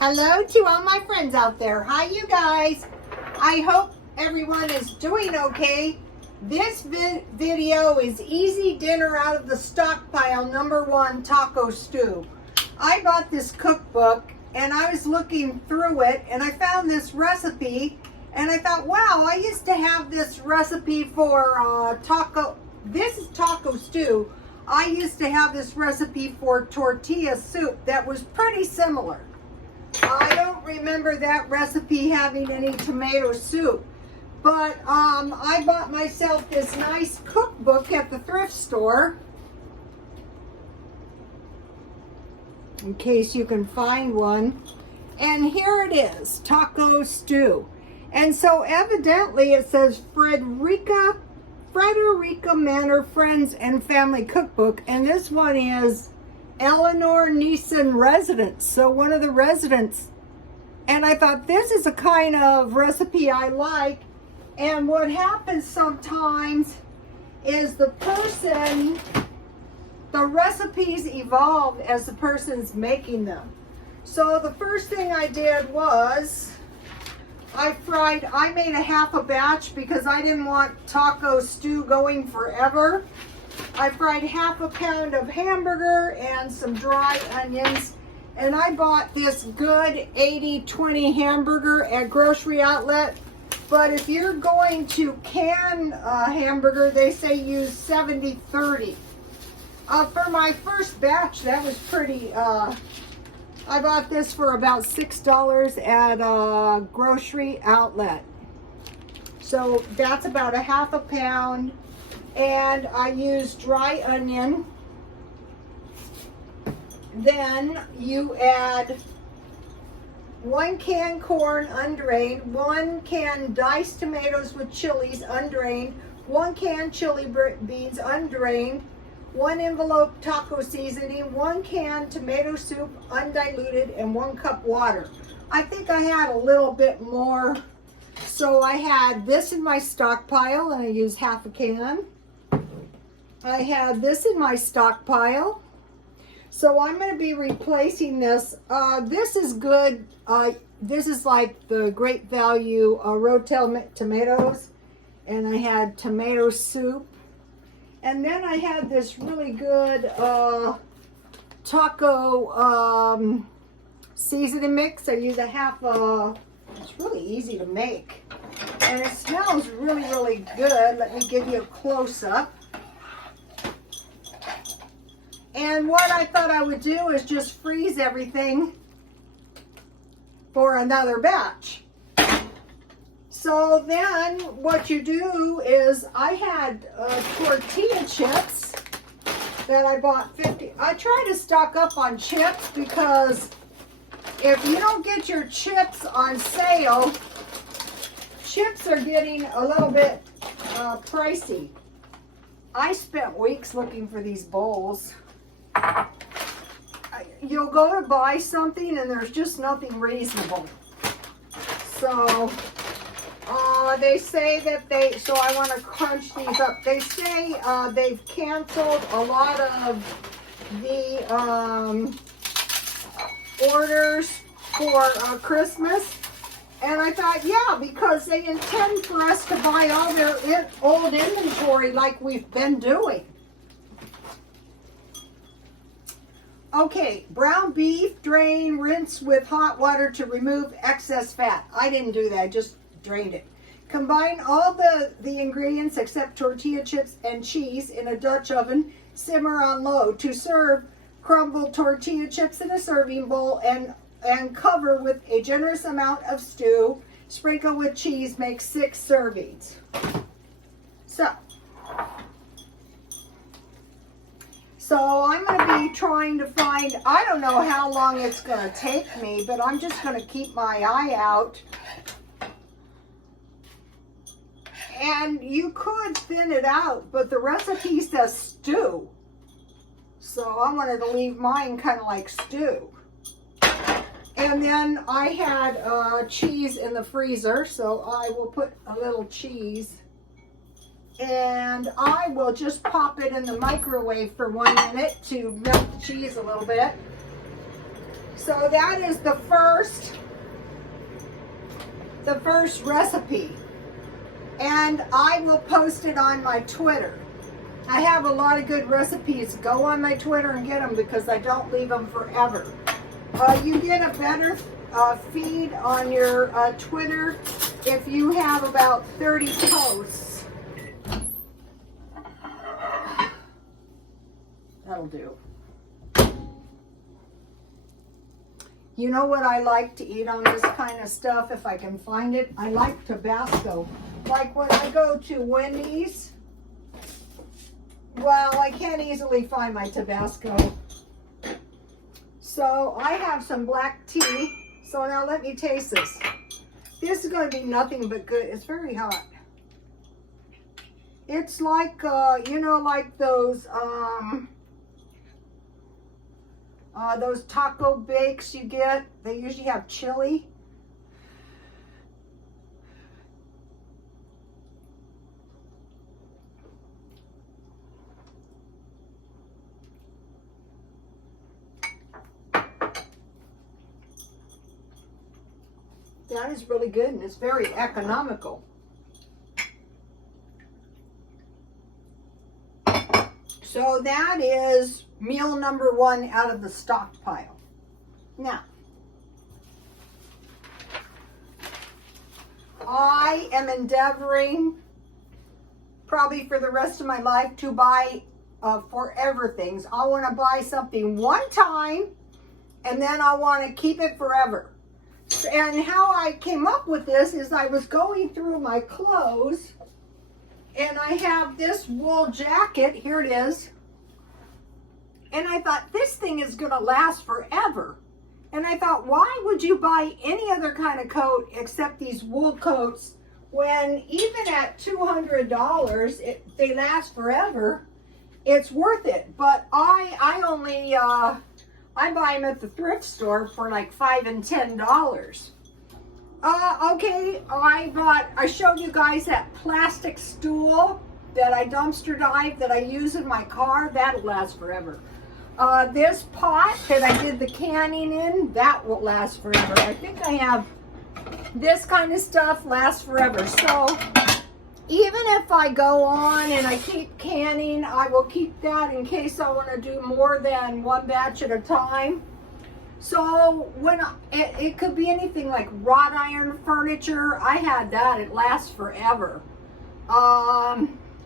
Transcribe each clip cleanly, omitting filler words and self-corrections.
Hello to all my friends out there. Hi, you guys. I hope everyone is doing okay. This video is easy dinner out of the stockpile #1 taco stew. I bought this cookbook and I was looking through it and I found this recipe and I thought, wow, I used to have this recipe for taco. This is taco stew. I used to have this recipe for tortilla soup that was pretty similar. I don't remember that recipe having any tomato soup, but I bought myself this nice cookbook at the thrift store, in case you can find one, and here it is, taco stew. And so evidently it says Frederica Manor Friends and Family Cookbook, and this one is Eleanor Neeson residents, so one of the residents. And I thought, this is a kind of recipe I like. And what happens sometimes is the recipes evolve as the person's making them. So the first thing I did was I made a half a batch because I didn't want taco stew going forever. I fried half a pound of hamburger and some dry onions, and I bought this good 80-20 hamburger at Grocery Outlet. But if you're going to can hamburger, they say use 70-30. For my first batch, that was pretty, I bought this for about $6 at Grocery Outlet. So that's about a half a pound. And I used dry onion. Then you add 1 can corn undrained, 1 can diced tomatoes with chilies undrained, 1 can chili beans undrained, 1 envelope taco seasoning, 1 can tomato soup undiluted, and 1 cup water. I think I had a little bit more, so I had this in my stockpile and I used half a can. I had this in my stockpile, so I'm going to be replacing this. This is good. This is like the Great Value Rotel tomatoes, and I had tomato soup. And then I had this really good taco seasoning mix. I use a half it's really easy to make. And it smells really, really good. Let me give you a close-up. And what I thought I would do is just freeze everything for another batch. So then what you do is I had tortilla chips that I bought 50. I try to stock up on chips because if you don't get your chips on sale, chips are getting a little bit pricey. I spent weeks looking for these bowls. You'll go to buy something and there's just nothing reasonable. So they say that so I want to crunch these up. They say they've canceled a lot of the orders for Christmas. And I thought, yeah, because they intend for us to buy all their old inventory like we've been doing. Okay, brown beef, drain, rinse with hot water to remove excess fat. I didn't do that, I just drained it. Combine all the ingredients except tortilla chips and cheese in a Dutch oven. Simmer on low. To serve, crumble tortilla chips in a serving bowl and cover with a generous amount of stew. Sprinkle with cheese. Make 6 servings. So I'm going to be trying to find, I don't know how long it's going to take me, but I'm just going to keep my eye out. And you could thin it out, but the recipe says stew. So I wanted to leave mine kind of like stew. And then I had cheese in the freezer, so I will put a little cheese. And I will just pop it in the microwave for 1 minute to melt the cheese a little bit. So that is the first recipe. And I will post it on my Twitter. I have a lot of good recipes. Go on my Twitter and get them because I don't leave them forever. You get a better feed on your Twitter if you have about 30 posts. That'll do. You know what I like to eat on this kind of stuff if I can find it? I like Tabasco. Like when I go to Wendy's, well, I can't easily find my Tabasco. So I have some black tea. So now let me taste this. This is going to be nothing but good. It's very hot. It's like, you know, like those taco bakes you get. They usually have chili. That is really good, and it's very economical. So that is meal number 1 out of the stockpile. Now, I am endeavoring, probably for the rest of my life, to buy forever things. I want to buy something one time, and then I want to keep it forever. And how I came up with this is I was going through my clothes, and I have this wool jacket. Here it is. And I thought, this thing is going to last forever. And I thought, why would you buy any other kind of coat except these wool coats when even at $200, they last forever? It's worth it. But I only... I buy them at the thrift store for like $5 and $10. Okay, I showed you guys that plastic stool that I dumpster dive that I use in my car. That'll last forever. This pot that I did the canning in, that will last forever. I think I have this kind of stuff lasts forever. So even if I go on and I keep canning, I will keep that in case I want to do more than one batch at a time. So when it could be anything like wrought iron furniture. I had that. It lasts forever.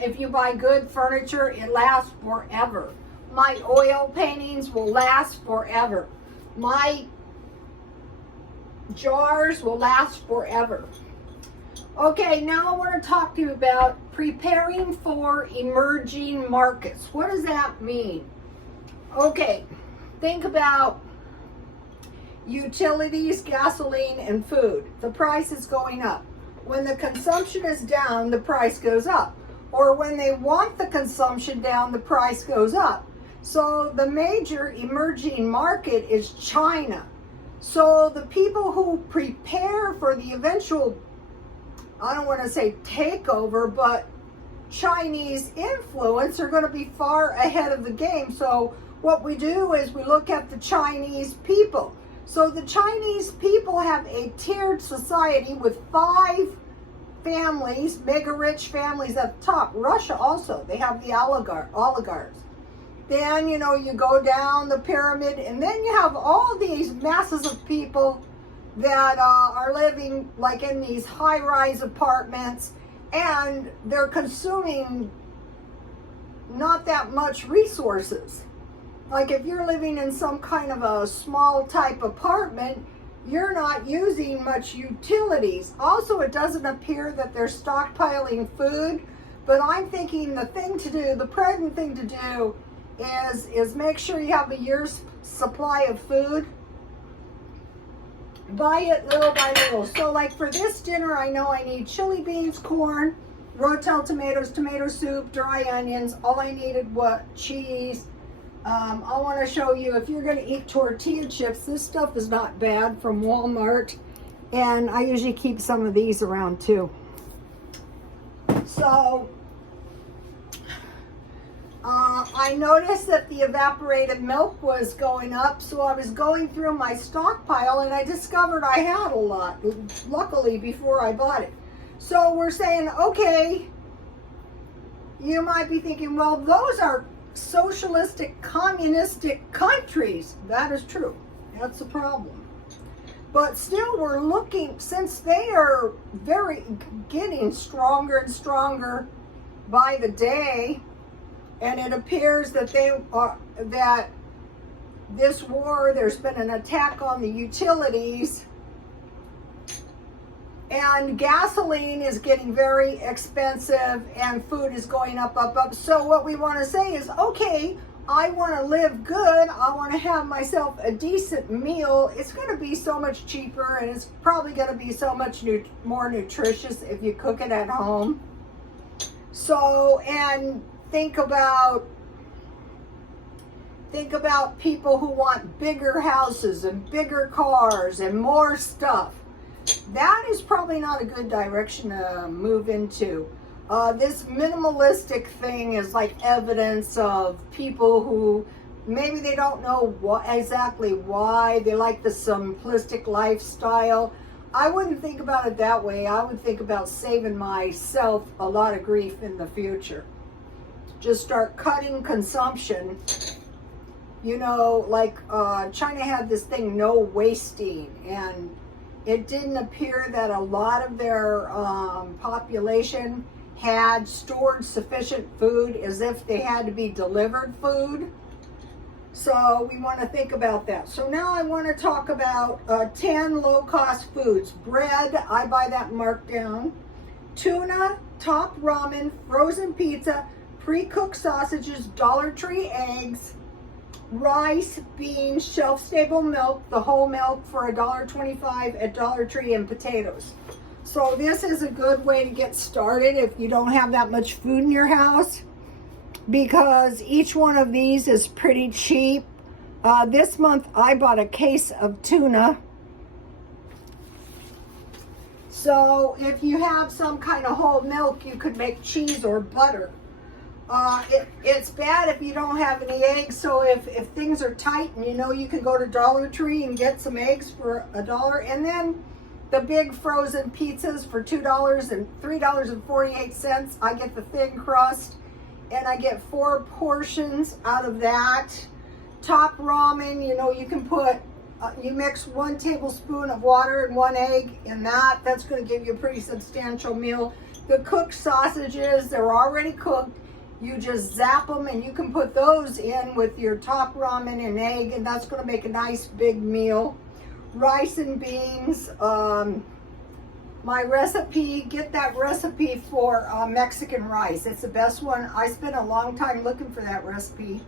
If you buy good furniture, it lasts forever. My oil paintings will last forever. My jars will last forever. Okay, now I want to talk to you about preparing for emerging markets. What does that mean? Okay, think about utilities, gasoline, and food. The price is going up. When the consumption is down, the price goes up. Or when they want the consumption down, the price goes up. So the major emerging market is China. So the people who prepare for the eventual, I don't want to say takeover, but Chinese influence are going to be far ahead of the game. So what we do is we look at the Chinese people. So the Chinese people have a tiered society with 5 families, mega rich families at the top. Russia also, they have the oligarchs. Then, you know, you go down the pyramid, and then you have all these masses of people that are living like in these high-rise apartments, and they're consuming not that much resources. Like if you're living in some kind of a small type apartment, you're not using much utilities. Also, it doesn't appear that they're stockpiling food, but I'm thinking the thing to do, the present thing to do is make sure you have a year's supply of food. Buy it little by little. So like for this dinner, I know I need chili beans, corn, rotel tomatoes, tomato soup, dry onions. All I needed was cheese. I want to show you, if you're going to eat tortilla chips, this stuff is not bad from Walmart. And I usually keep some of these around too. So, I noticed that the evaporated milk was going up, so I was going through my stockpile and I discovered I had a lot, luckily, before I bought it. So we're saying, okay, you might be thinking, well, those are socialistic, communistic countries. That is true. That's a problem. But still, we're looking, since they are getting stronger and stronger by the day, and it appears that that this war, there's been an attack on the utilities, and gasoline is getting very expensive, and food is going up, up, up. So what we want to say is, okay, I want to live good. I want to have myself a decent meal. It's going to be so much cheaper, and it's probably going to be so much more nutritious if you cook it at home. So, and think about people who want bigger houses and bigger cars and more stuff. That is probably not a good direction to move into. This minimalistic thing is like evidence of people who maybe they don't know exactly why they like the simplistic lifestyle. I wouldn't think about it that way. I would think about saving myself a lot of grief in the future. Just start cutting consumption. You know, like China had this thing, no wasting, and it didn't appear that a lot of their population had stored sufficient food, as if they had to be delivered food. So we want to think about that. So now I want to talk about 10 low-cost foods. Bread, I buy that marked down. Tuna, top ramen, frozen pizza, pre-cooked sausages, Dollar Tree eggs, rice, beans, shelf-stable milk, the whole milk for $1.25 at Dollar Tree, and potatoes. So this is a good way to get started if you don't have that much food in your house, because each one of these is pretty cheap. This month I bought a case of tuna. So if you have some kind of whole milk, you could make cheese or butter. It's bad if you don't have any eggs, so if things are tight and you know you can go to Dollar Tree and get some eggs for $1, and then the big frozen pizzas for $2 and $3.48. I get the thin crust, and I get 4 portions out of that. Top ramen, you know, you can put, you mix 1 tablespoon of water and 1 egg in that. That's going to give you a pretty substantial meal. The cooked sausages, they're already cooked. You just zap them, and you can put those in with your top ramen and egg, and that's going to make a nice big meal. Rice and beans. My recipe, get that recipe for Mexican rice. It's the best one. I spent a long time looking for that recipe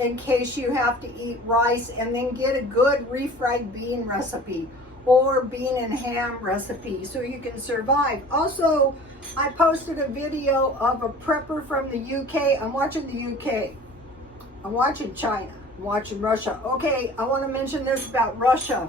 in case you have to eat rice, and then get a good refried bean recipe or bean and ham recipe so you can survive. Also, I posted a video of a prepper from the UK. I'm watching the UK. I'm watching China. I'm watching Russia. Okay, I want to mention this about Russia.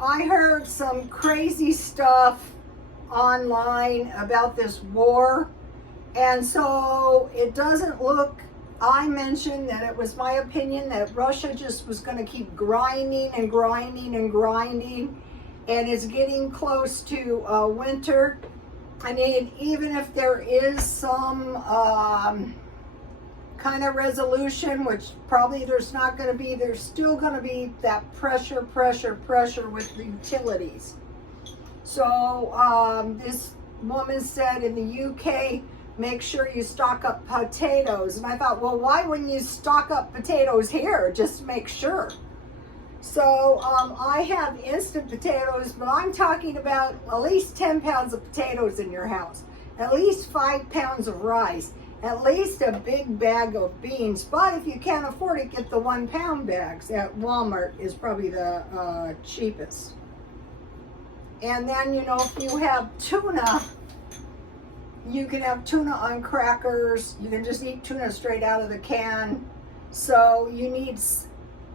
I heard some crazy stuff online about this war, and so it doesn't look, I mentioned that it was my opinion that Russia just was going to keep grinding and grinding and grinding, and it's getting close to winter. I mean, even if there is some kind of resolution, which probably there's not going to be, there's still going to be that pressure with the utilities. So this woman said in the UK, make sure you stock up potatoes. And I thought, well, why wouldn't you stock up potatoes here, just to make sure? So I have instant potatoes, but I'm talking about at least 10 pounds of potatoes in your house, at least 5 pounds of rice, at least a big bag of beans. But if you can't afford it, get the 1 pound bags at Walmart is probably the cheapest. And then, you know, if you have tuna, you can have tuna on crackers. You can just eat tuna straight out of the can. So you need,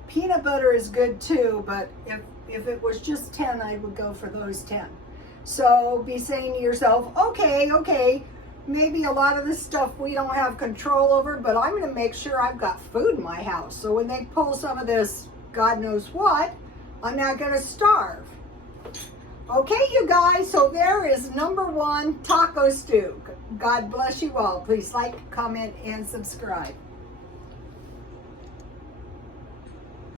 peanut butter is good too, but if it was just 10, I would go for those 10. So be saying to yourself, okay, maybe a lot of this stuff we don't have control over, but I'm going to make sure I've got food in my house. So when they pull some of this, God knows what, I'm not going to starve. Okay, you guys, so there is number 1, taco stew. God bless you all. Please like, comment, and subscribe.